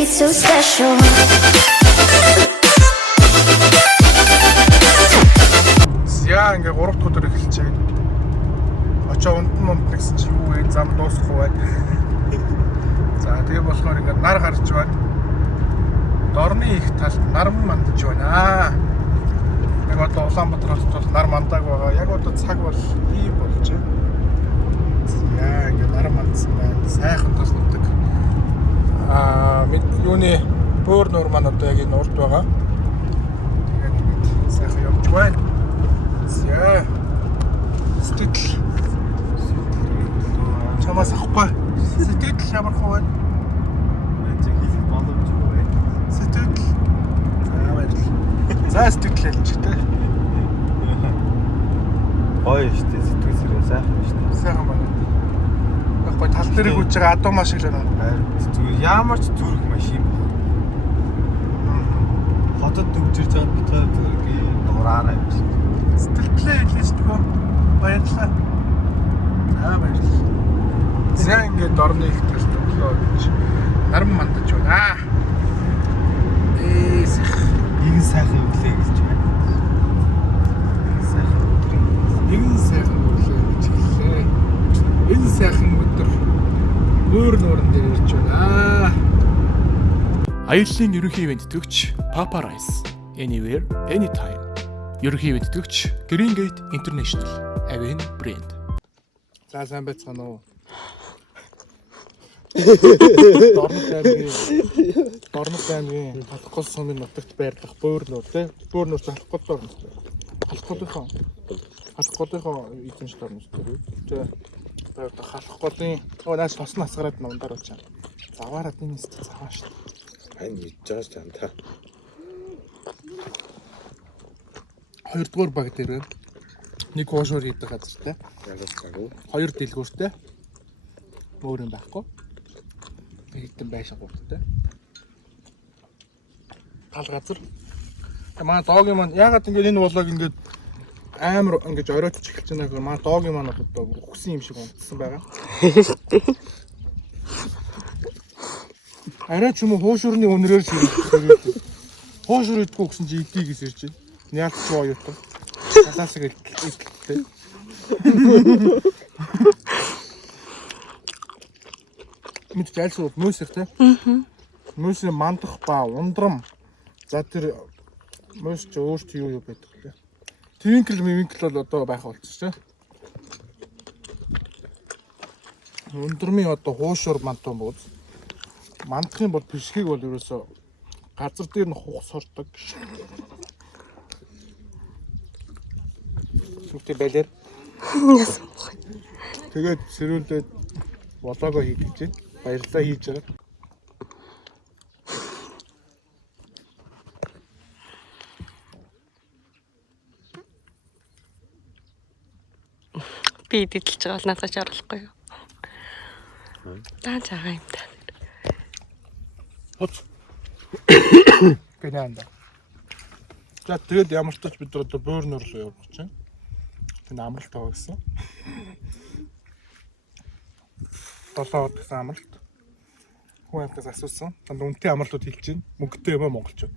treat so special. Яа ингээ 3 дахь өдөр эхэлж байна. Очоо унтан гэсэн чи юу вэ? Зам дуусахгүй байна. За тэгээ болохоор ингээ нар гарч байна. Дорны их талд нар мандж байна. Яг одоо Улаанбаатар хотод бол нар мандаг байгаа. Яг одоо цаг бол ийм болж байна. Яа ингээ нар мандсан байна. Сайхан тослогдөг. Юуны бөөр нуур маань одоо яг энэ урд байгаа. Тэгээд сайхан явж байна. Яа. Сэтгэл. Чамаас авахгүй. Сэтгэл ямар хөө вэ? Чи хийх боломжгүй бай. Сэтгэл. За баярлалаа. За сэтгэл хэлж тэ. Гоё штэ сэтгэл сэрээ сайхан штэ. Сайхан байна. Гой тал дээрээ гүйж байгаа адуу маш их л байна. Зүгээр ямар ч зүрх машин баг. Хотод дөвжирч байгаа битгаар зүгээр дураараа юм шиг. Сэтгэлээ хэлж тгөө. Баярлалаа. За баярлалаа. Зэн ингээд дорны их талд өглөө гэж наран мандаж байна. Нэгэн сайхан өглөө гэж байна. Сайхан өдрийн. Нэгэн сайхан өглөө гэж хэллээ. Энэ сайхан өдөр өөр нууран дээр ирж байна. Аяллаа ерөнхий ивент төгч Papa Rice Anywhere Anytime. Ерөнхий ивент төгч Green Gate International Авен брэнд. За сайн байцгаана уу? Дорнод аймгийн Халхгол сумын нутагт байрлах бөөр нуур тий. Бөөр нуур чинь Халхгол нуур. Халхголынхоо эзэмшил орностой тий. Одоо Халхголын наас сосно асгараад нундаар очаа. Заваараад энэ нэст заваа шүү. Ань мэдж байгаа ч юм та. Хоёрдугаар баг дээр байна. Нэг хоошоор хийдэг газартай. Яг цаг уу? Хоёр дэлгүүртэй. Өөр юм байхгүй. Нэгтэн байшин гурттай. Тал газар. Манай доогийн маань ягаад ингэ энэ болоог ингэ амар ингэж оройтч эхэлж байна гэхээр манай доогийн маань одоо үхсэн юм шиг унтсан байгаа. Арай ч юм уу хуушурны өнрөөр ширээ. Хуушур идэх гэсэн чи идэгээс ирж байна. Яг ч юу аюутан. Салаасыг идэлтэй. Мэд жайлсууд мөс их те. Мөсийн мандах ба ундрам. За тэр мөс ч өөрт юу байдаг те. Твинкл бол одоо байх болчихсон те. Ундрамын одоо хуушур мантан бууз. Мандахын бол бишгийг бол ерөөсө газар дээр нь хугас хордог. Сүнхтэй байлаа. Тэгээд сэрүүлдээд болоогоо хийх гэж байна. Баярлалаа хийж байгаа. Би дидэлж байгаа бол надад ч оруулахгүй юу. Даан цагаан юм та. Хоц. Гэнээнда. За тэгээд ямар ч тач бид одоо бөөр нуур руу явах гэж байна. Энэ амралт байгаа гэсэн. 7 хоног гэсэн амралт. Хүн амтаас асуусан. Танд үнэтэй амралтууд хэлж байна. Мөнгөтэй юм аа монголчууд.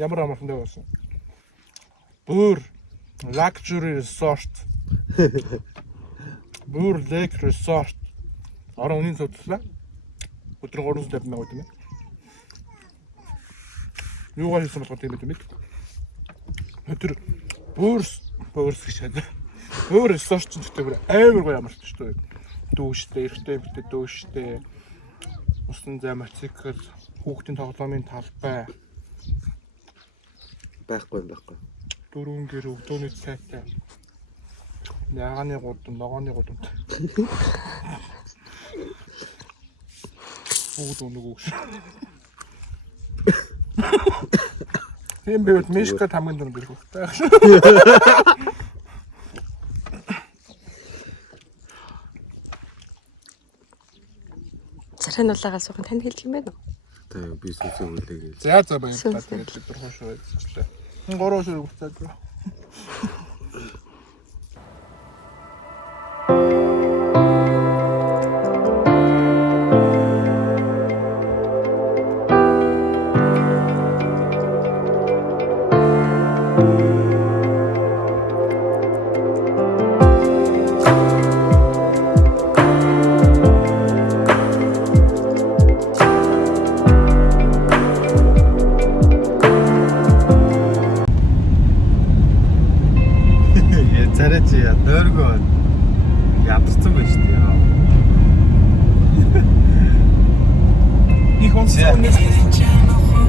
Ямар амралт вэ болсон? Бөөр luxury resort. Бөөр lake resort. Орон үнийн судаллаа. Өдрийн 350 мянга гэдэг юм. Юугаар хийсэн болох юм бэ? Тэр бөөрс гэж байна. Бөөр resort ч гэдэг бүр амар гоё амарч шүү дээ. Дүүштэй, эрттэй битээ дүүштэй. Усан зай мотоцикл, хүүхдийн тоглоомын талбай. Байхгүй. Дөрвөн гэр өвдөөний цайтай. Яганы гудам, ногооны гудам. Бүгд өнөг. Тийм бод мишка хамгийн дөнд ирэх хэрэгтэй. Царай нуулаагаа суух танд хэлж юм байна уу? Тэ би сүнсээ үлээгээ. За баярлалаа. Тэгээд тэр хошоо байцчлаа. Энэ гурван ширээ хүртээд.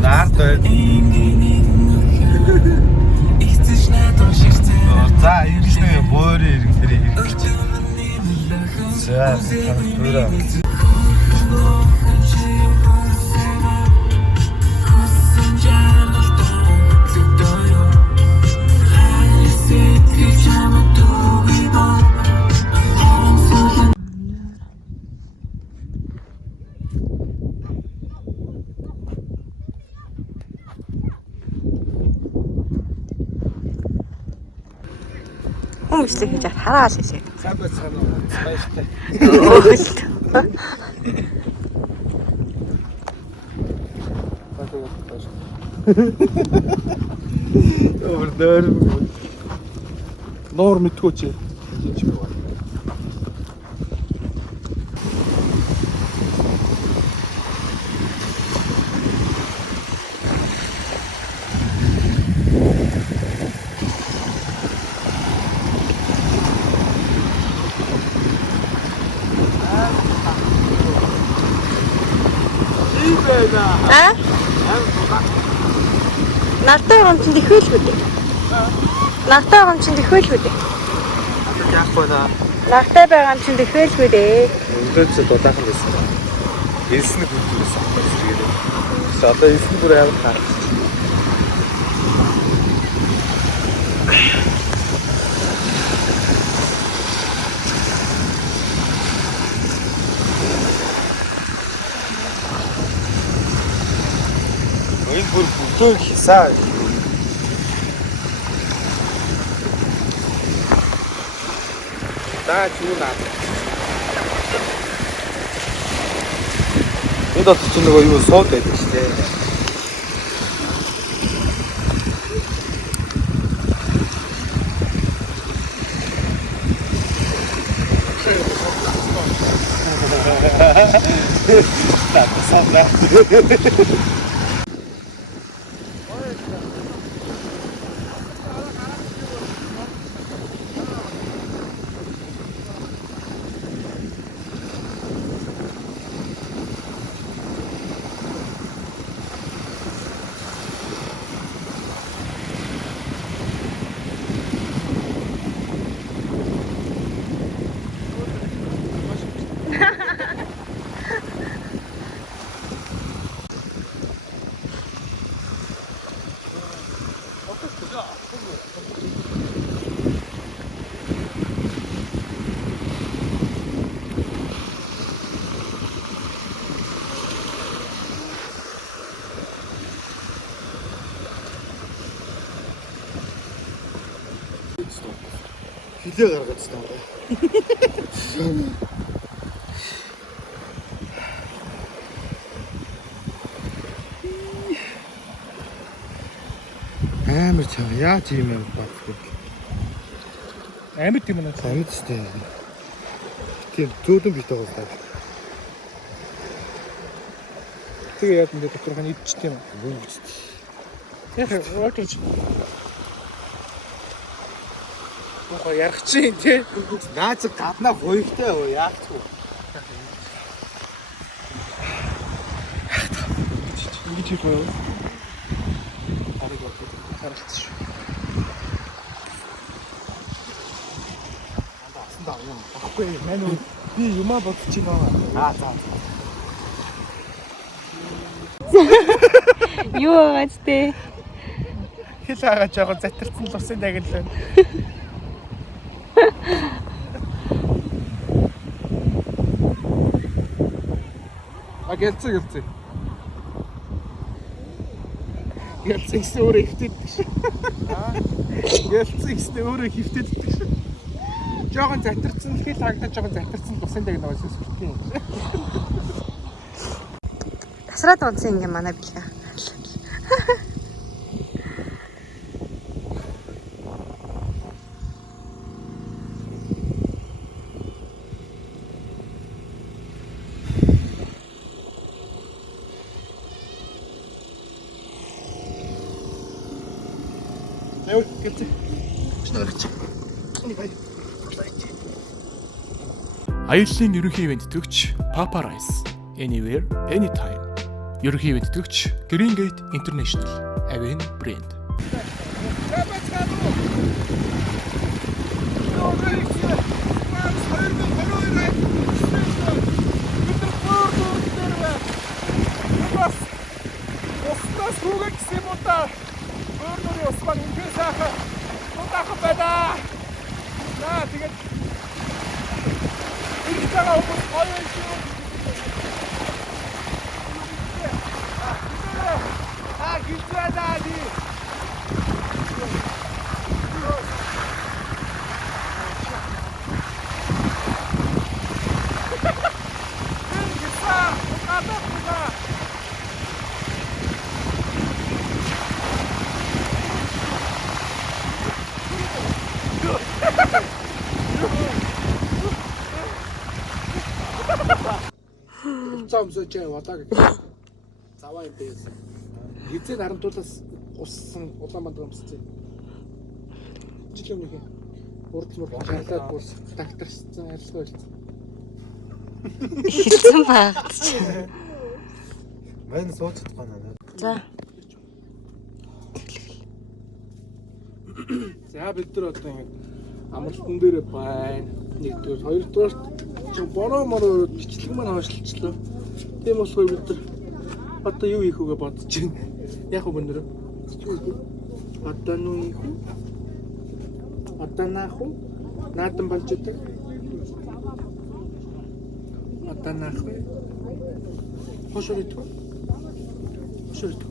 Наар дойд. За иргэлээ боорын иргэлээ хэрэглэж. За танаа. Хүмүүслэг хийж хараад хийсэй. Сайн байна уу? Баяртай. Ноор мэдгүй чи. Аа? Нартай гомчинд ихвэлгүй дээ. Нартай гомчинд ихвэлгүй дээ. Яахгүй наа. Нартай байгаа юм чинь ихвэлгүй дээ. Өндөөс дулаахан байсан. Элснэг бүлгээс авсан зэрэг. Одоо элснэг бүр амар хаа. Энэ бүр бүгд хисаа. Даа чуунаа. Энэ дот ч нөгөө юу сууд байдаг шүү дээ. Хилээ гаргаад таа. Амар чам яа тийм юм баггүй. Амьд юм уу? Амьд ч тийм. Тийм зөөлөн бит байгаа даа. Тэгээ яа энэ доторх нь идчихтэй юм. Яг уутаж. Бохоо ярах чинь тий. Наац гаднаа хуйгтай оо яах вэ? Ингэж хийх үү? Ариг харагч. Андаа юм. Баггүй мань уу би юмаа бодчих юм аа. За. Юу байгаа ч дээ. Хил агаа жоохон затирсан л усын дагнал. Гэлцээ. Гэлцээ гэсэн өөрөө хөвтөддөг ш. Гэлцээ гэсэн өөрөө хөвтөддөг ш. Жоохон затирсан хил хагтаж жоохон затирсан усын дагнал байсан сүртэй. Тасраад унсан ингээ манай бэлгээ. Яа, гэлцээ. Аяллаа ерөнхий ивент төгч Papa Rice Anywhere Anytime ерөнхий мэдтгэгч Green Gate International авийн брэнд. Сүүгээ гэсэн юм уу та? Өөрөөр усмаар үнхээр сайхан удаах байна. Наа тэгээд их цагаа өгөх гоё юм шүү. Гизээдаади. Цаамсаж яваа гэж. Заваа юм байсан. Хизээ харантуулаас уссан Улаанбаатар өмссөн. Жил өмнөх урд хайлаад бус дагтарсан арилгаа болсон. Эхэлсэн багт ч. Мань сууж чадах надад. За. За бид нар одоо ингэ амралтан дээр байна. Нэгдүгээр, хоёрдугаар чи бороо мороо бичлэг маань хойшлцлоо. Тийм болохоор бид нар одоо юу хийх үгээ бодож байна. Яг уу өнөр. Одоо юу хийх вэ? Одоо наах уу? Наадан болж идэг. Одоо наах вэ? Хошорит. Хошорит.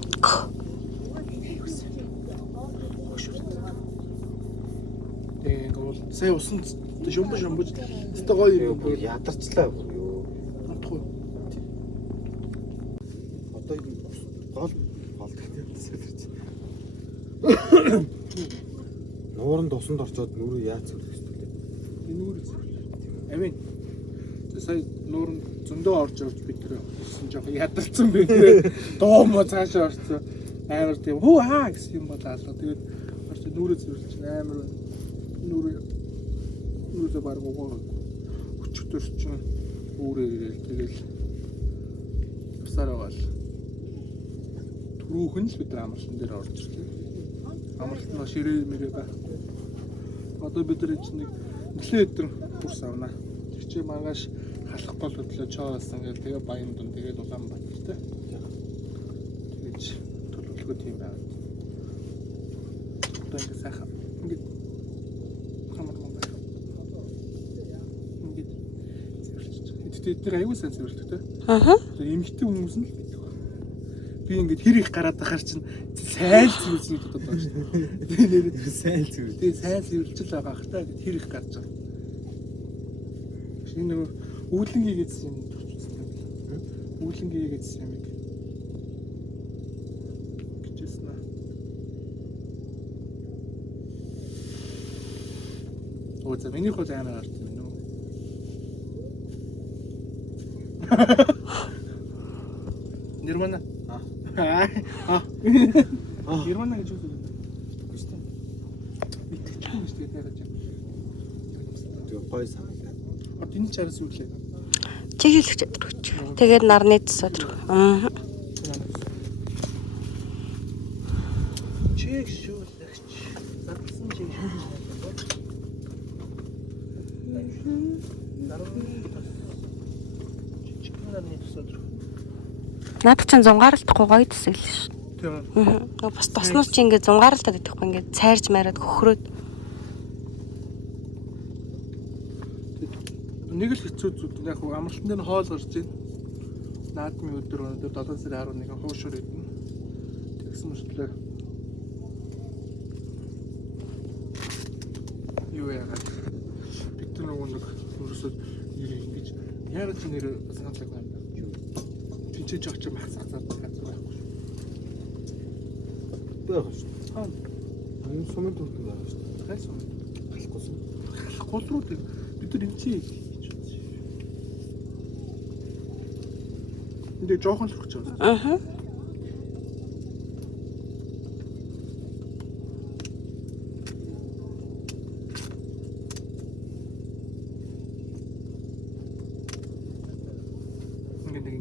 Тэгээд бол сая усан шумб өстой гоё юм бүр Ядарчлаа бүр юу. бодхгүй. Одоо гол тэгтээ. Нууранд усанд орчоод нүрээ яаж цэвэрлэх вэ? Энэ нүрээ цэвэрлэх. Амин. Сая нууранд зөндөө орж бид тэр усан жоохон ядарсан бэ. Доомоо цаашаа орсон. Амар тийм хөө хаа гэсэн юм болоо. Тэгээд орч нүрээ цэвэрлэж амар нүрээ баг гоо өчтөр чинь үүрээ ирэл тэгэл усаараа гал түрүүхэн л бид амралтан дээр орж ирлээ. Амралтан ширээ мэрээ байх. Одоо бид нар чинь нэг нэлээд курс авна. Тэр чинь маргааш халах гол хөдлөө чоолсон гэл тэгээ баян дунд тэгээд Улаанбаатар тэ. Тэгэж төлөвлөгөө тийм байна. Одоо ингэ сайхан ингэ тэр аюул сан зөвлөлт тэ. Тэр эмэгтэй хүмүүс нь би ингээд хэр их гараад тахаар чинь сайл зөвлөсөд бодоод байгаа шүү дээ. Тэр сайл зөвлөл. Тэгээ сайл зөвлөж л байгаа хта хэр их гарч байгаа. Энэ нэг үүлэнгийн гэсэн юм төрчихсөн юм. Үүлэнгийн гэсэн юм ийм. Гэжсэн аа. Оо за миний хол амар гарч байна. Нирвана. Нирвана гэж үү? Гүштэй. Итгэхгүй гэж тэгээд яаж юм. Тэгээ гой санагдаа. Одоо энэ чараас юу лээ? Чиглэлч өдрөч. Тэгээд нарны цэс өдрөх. Аа. Чиг шүүлэгч. Задсан чиг шүүлэгч. Надад ч зунгаарлахгүй гоё төсөөл ш. Тийм. Аа. Бас тосноор чи ингээд зунгаарлалтад идэхгүй ингээд цайрж мараад хөхрөөд. Нэг л хэцүү зүйл яг амралтан дээр хоол гарч ийн. Наадмын өдөр өнөөдөр 7 сарын 11 хуушур идэнэ. Тэгсэн мэтлээ. Юу яагаад бид нар нэг ерөөсөө ингэж яг ч нэр санаалаг байна. Тинчээж очиж махсацаад газар байхгүй. Байгаа шүү. Аа. Энэ сумын төвд байгаа шүү. Хай сум. Халахгүйсэн. Халахгүй руу бид нар эмчээ хийж байна. Энд жоохон л өгч байгаа. Аа.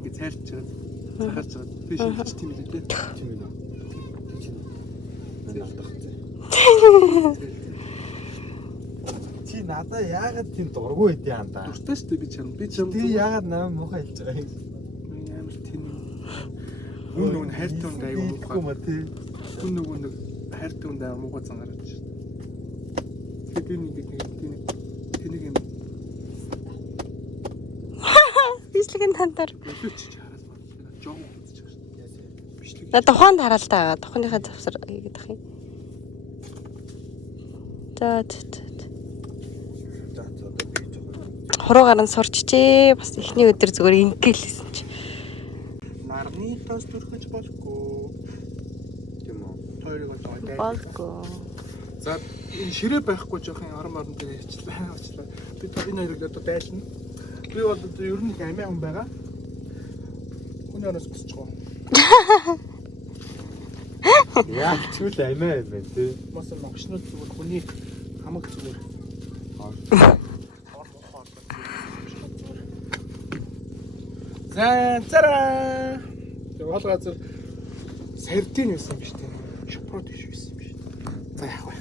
Ингээд цайлж байгаа. Захарч байгаа. Би шилжиж тийм үү те. Тийм үү. Чи надаа яагаад тийм дургу байд яа да? Дуртай шүү дээ би чам. Би чам. Ти яагаад намайг муухай хэлж байгаа юм? Амар тэн. Хүн нөгөө хайртай хүн аягүй муухай ма тий. Хүн нөгөө нэг хайртай хүн аягүй муухай зангараад шүү. Тэгээд би нэг тэнийг юм. Бичлэгийн тантар. Өлөөч хараад байна. Жоо үзэж байгаа шүү. Бичлэг. На тухайд хараал та. Тухайныхаа завсар хийгээд ах юм. За. Хуруугаар нь сурчжээ. Бас эхний өдөр зүгээр ингээл хийсэн чи. Нарны тас төрхөж болгүй. Тийм үү. Хоёрыг одоо дайд. Болгүй. За энэ ширээ байхгүй жоохон арам арам дээр ярьчлаа. Би энэ хоёрыг одоо дайлна. Би бол одоо ер нь амиа хүн байгаа. Хүний оноос босч байгаа. Яа чүл амиа юм байна тий. Мос магшнууд зүгээр хүний хамаг зүгээр. За. Яг гол газар сардин байсан биш тийм. Шопрот биш байсан биш. За яг бай.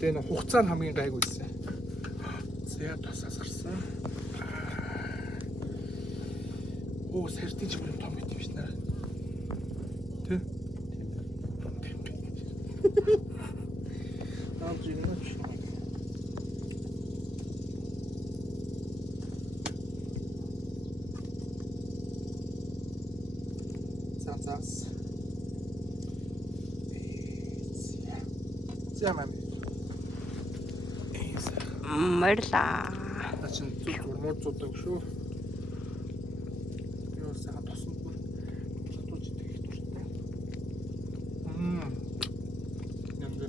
Тэгээ нэг хугацаа нь хамгийн гайгүй байсан. За тасаас гарсан. Оо сардин ч юм том байт биш наа. Тэ? За мам. Морла. Начин зүгээр мууддаг шүү. Би бас сайхан тосон бүр чадварч идэх их дуртай. Нэмдэ.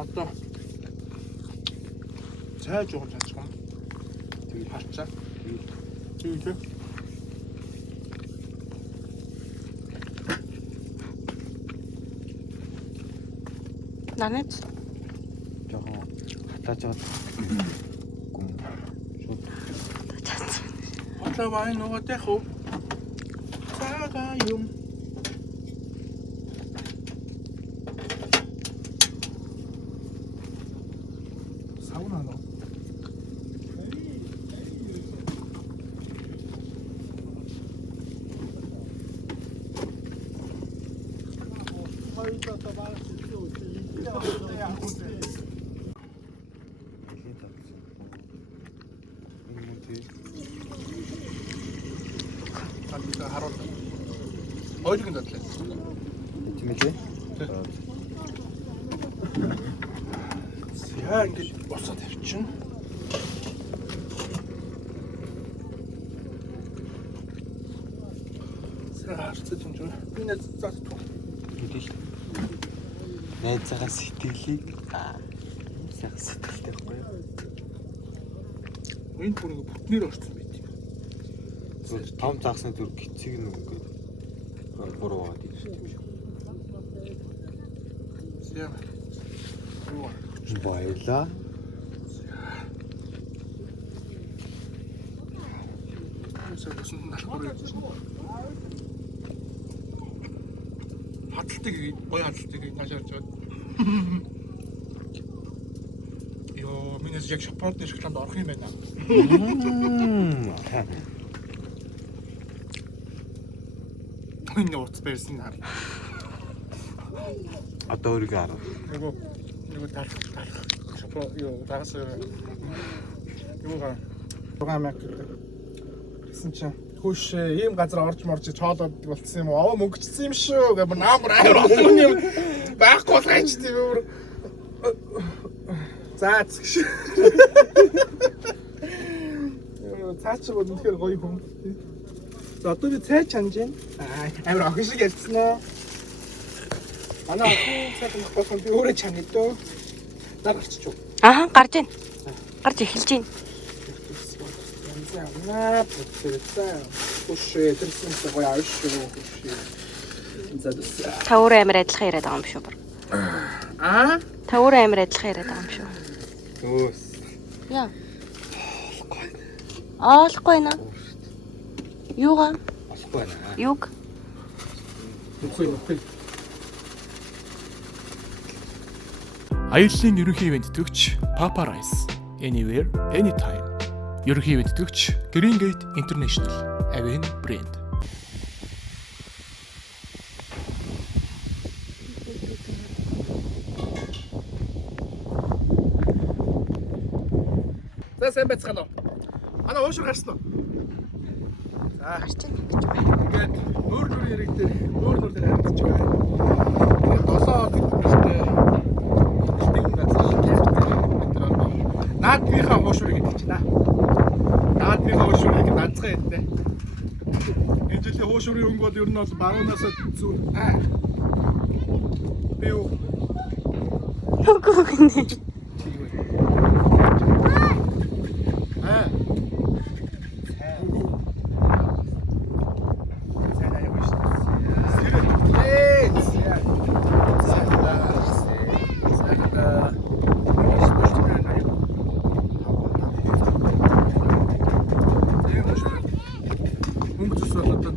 Одоо цай жоо цаачих юм. Тэгээ харчаа. Тэгээ. Нанад. Жохон хатааж байгаа. Гүн. Шууд. Одоо вайн нөгөө тэх үү? Сага юм. Сауна нөө. 하루 어디 근데 Тимэлээ. яа ингэж босоод тавьчихна. Сарцсан юм жоо. Би нэг зат туу. Мэдээж. Найзаагаа сэтгэлийг сайхан сэтгэлтэй байхгүй юу? Энэ бүр ингэ бүтнээр орсон байт юм. Зүгээр том загсны дүр гिचиг нэг ингээд буруу байгаа юм шиг. Яа. Баярлаа. Сөсөн нархаар явж байна. Хаталтыг гоё хаталтыг наашаарч байна. Йоо, минийс яг шоколадны шоколад орох юм байна. Энэ утас байсан хар. Одоо өөрийгөө хараа. Нөгөө талах. Шоколад юу дагас юугаа 6 мянга гэсэн чинь хөөш ийм газар орж морж чоолоод болцсон юм уу? Аваа мөнгөчсөн юм шүү гэх юм амар олон юм байхгүй байж тийм өөр. За згш. Цаач бол үнэхээр гоё хүн. За одоо би цай чанж байна. Амар охин шиг ярьсан уу? Манай охин цай болох би өөрөө чанах дөө. Дараач чуу. Аха гарж ийн. Гарч эхэлж ийн. Наа бүтээсэн. Ушээ тэрсэн гоё ааш шүү. Та өөрөө амар адилхан яриад байгаа юм шүү бүр. Аа? Та өөрөө амар адилхан яриад байгаа юм шүү. Өөс. Яа. Олохгүй наа. Юугаа? Олохгүй байна. Юг? Нөхөй. Аяллаа ерөнхий ивент төгч Papa Rice Anywhere Anytime. Ерөнхий ивент төгч Green Gate International авийн брэнд. За сайн байцгаана уу? Манай уушруу гарсан уу? За Гарч ийн гэж байна. ингээд өөр яриг дээр харагдаж байгаа. Тэгээд 7 гэдэжтэй ихтэй юм газар наадмынхаа уушруу гэдэг чинь наа. Наадмынхаа уушрууг данцгаа ядтай. Энэ жилийн уушруугийн өнгө бол ер нь бол баруунаас зүүн би юу Үгүй гинэ.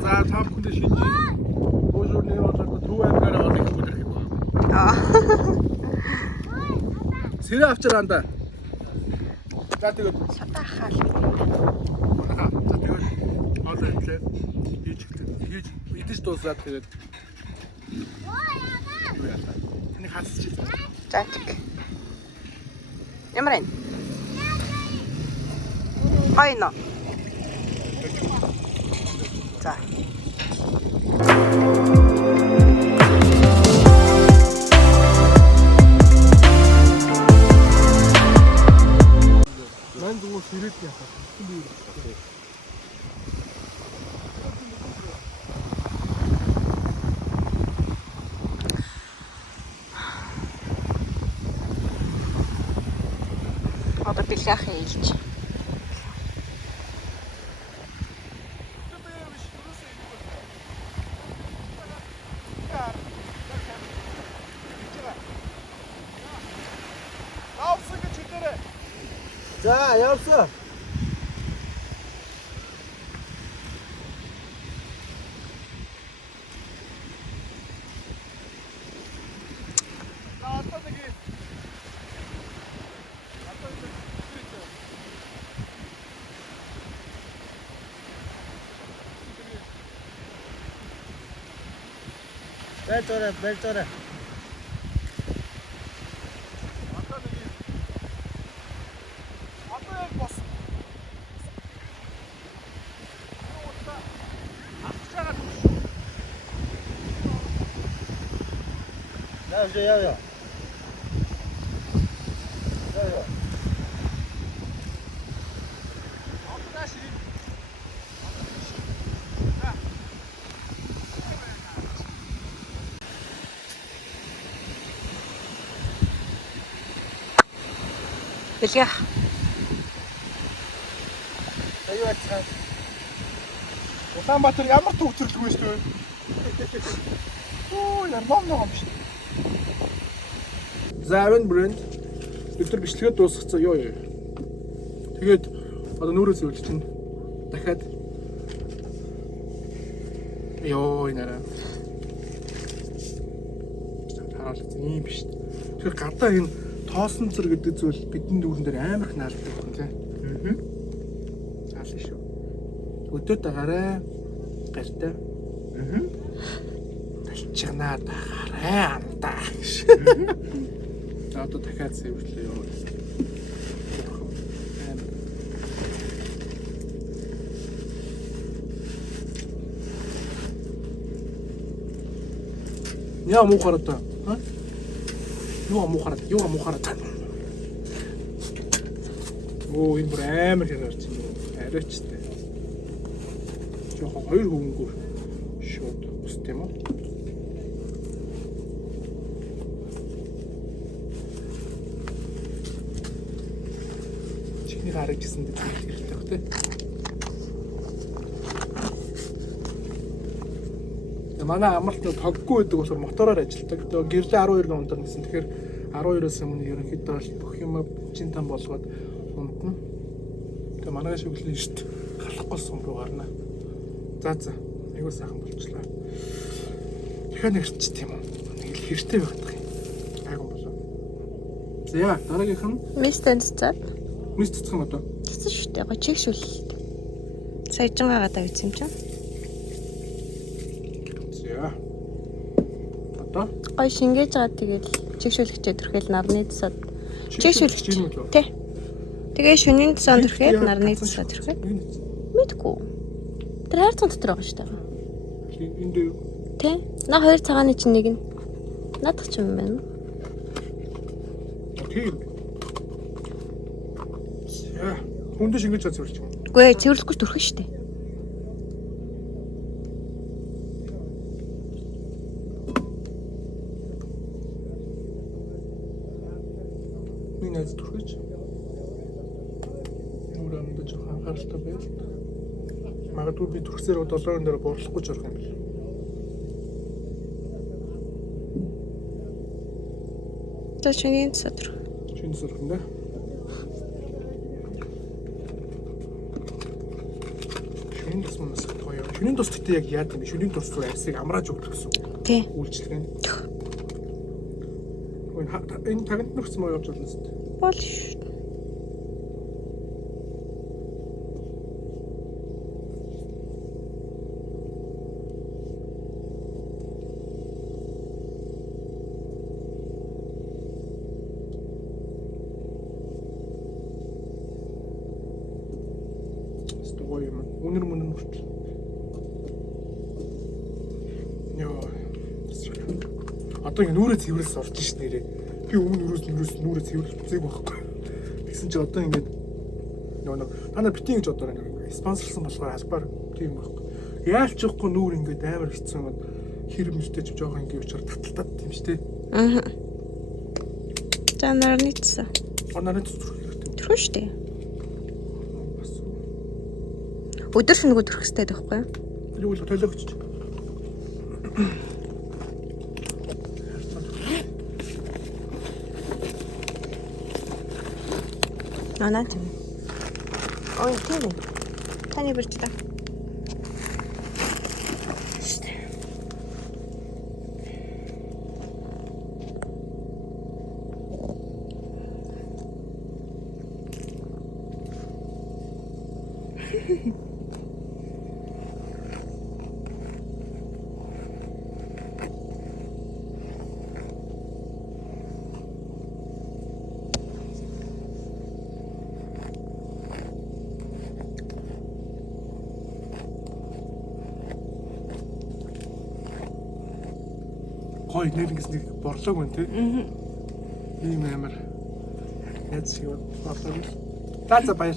За та бүхэндээ шинж уушрууны болоод төв аймгаараа олох хүлээх юм байна. Сэрэ авчраанда. За тэгээд Сатахал. за тэгээд олоо имлээ. Хийж идэж дуусаад тэгээд энийг хасчих. За тэг. Ямар энэ? Хайна. За. Ман зүгээр сэрээд яхаа. Одоо бэлгэх хэлж. За явсан. Бэлтөрэ. Яа. Бэлгэх. Аюу ацгаа. Улаанбаатар ямар төвчрлөг вэ шүү дээ. Оо, яар ном юм шүү. За авин брэнд өдөр бичлэгээ дуусгацсан ёо. Тэгээд одоо нүүрээс үйл чинь дахиад ёо нэрэ. Хаалт юм биш. Тэгэхээр гадаа энэ тоосон цэр гэдэг зүйл бидний дүүрэн дээр амар их наалдаг юм тий. Заална шүү. Өдөө дагараа гартаа. Талчнаа дагараа андаа. За одоо дахиад сэвэрлээ ёо. Яа муухарата. Ха? Юу муухарата. Оо энэ бүр амар хэрэг чинь. Арайчтай. Жохо хоёр хөнгөөр шууд ус тийм үү? Чихний гараж гисэн дээ хэрэгтэй баг тий. Манай амралт нэг тоггүй байдаг болохоор мотороор ажилладаг. Тэгээ гэрлээ 12 км гэсэн. Тэгэхээр 12-оос өмнө ерөнхийдөө бүх юм чин там болгоод унтна. Тэгээ манай шиг үлээ шүү дээ. Халахгүй сум руу гарна. За. Айгуу сайхан болчихлоо. Дахиад нэрч тийм үү. Нэг л хэрэгтэй байх юм. Айгуу болоо. За дараагийнх нь Мистенцад. мис цэцэх юм одоо. Тэгсэн шүү дээ. Гоо чигшүүлэлт. Саяжгаа гадаа үтсэн юм чинь. За. Одоо Гой шингээж байгаа тэгэл чигшүүлэгчээ төрхөл нарны тасад. Чигшүүлэгч. Тэ. Тэгээ шөнийн тасанд төрхөл нарны тасад төрхөл. Мэдгүй. Тэр хайрцаг дотор байгаа шүү дээ. энд дээр Тэ. На хоёр цагааны чинь нэг нь. Надах ч юм байна. тийм. За. Хүндэ шингэж цэвэрлэж юм. Үгүй ээ, цэвэрлэхгүй төрхөн шүү дээ. Найз түрхэж нүрэ амд жоо анхааралтай байл. Магадгүй би түрхсээр 7 дээр борлохгүй ч орох юм бэл. За шөнийн тасад төрх. Шинэ сөрхөндөө. Шинэ тус мас гоё. Шинэ тус гэдэг яг яа гэв. Шинэ тус руу арьсыг амрааж өгөх гэсэн үг. Тэ. Үйлчлэг нь. Энэ тагнад нөхцөн муу явж болно шүү дээ. Бол шүү. Гоё юм. Үнэр мөн хүртэл. Йоо. Одоо ингэ нүрээ цэвэрлээс орж ш нэрээ. Би өмнө нүрээ цэвэрлэдэг байхгүй. Тэгсэн чи одоо ингэ нэг танаа битгий гэж бодоор ингэ спонсорлсон болохоор албаар тийм байхгүй. Яалч ихгүй нүур ингэ амар хэцүү юм. Хэр мөртэй ч жоохон ингэ учраа таталтаад тийм ш тэ. Аа. За нарны тасаа. Оноо зүрх хэрэгтэй. Төрхөн шүү дээ. Өдөр шөнөгөө төрөх хэрэгтэй байхгүй юу? Тэр үл толиогч. Наа тийм. Ой тийм. Таны бэрч та. Гой нэр ингэс нэг борлог байна тий. Ийм амар. Яаж шиг борлог. За баяр.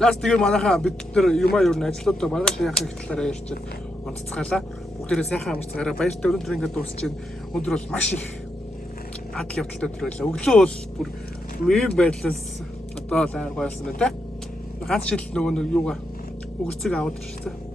Ласт тэгээ манайхаа бид нар юмаа юу н ажлуудаа маргааш яах их талаараа ярьж онцгойлаа. Бүгдээрээ сайхан амарцгаараа баяртай өнөөдөр ингээд дуусч байна. Өнөөдөр бол маш их адал явдалтай өдөр байлаа. Өглөө бол бүр ийм байдлаас одоо л амар гоёлсон байна тий. Ганц жил нөгөө юугаа үгэрцэг аваад ирчихсэн.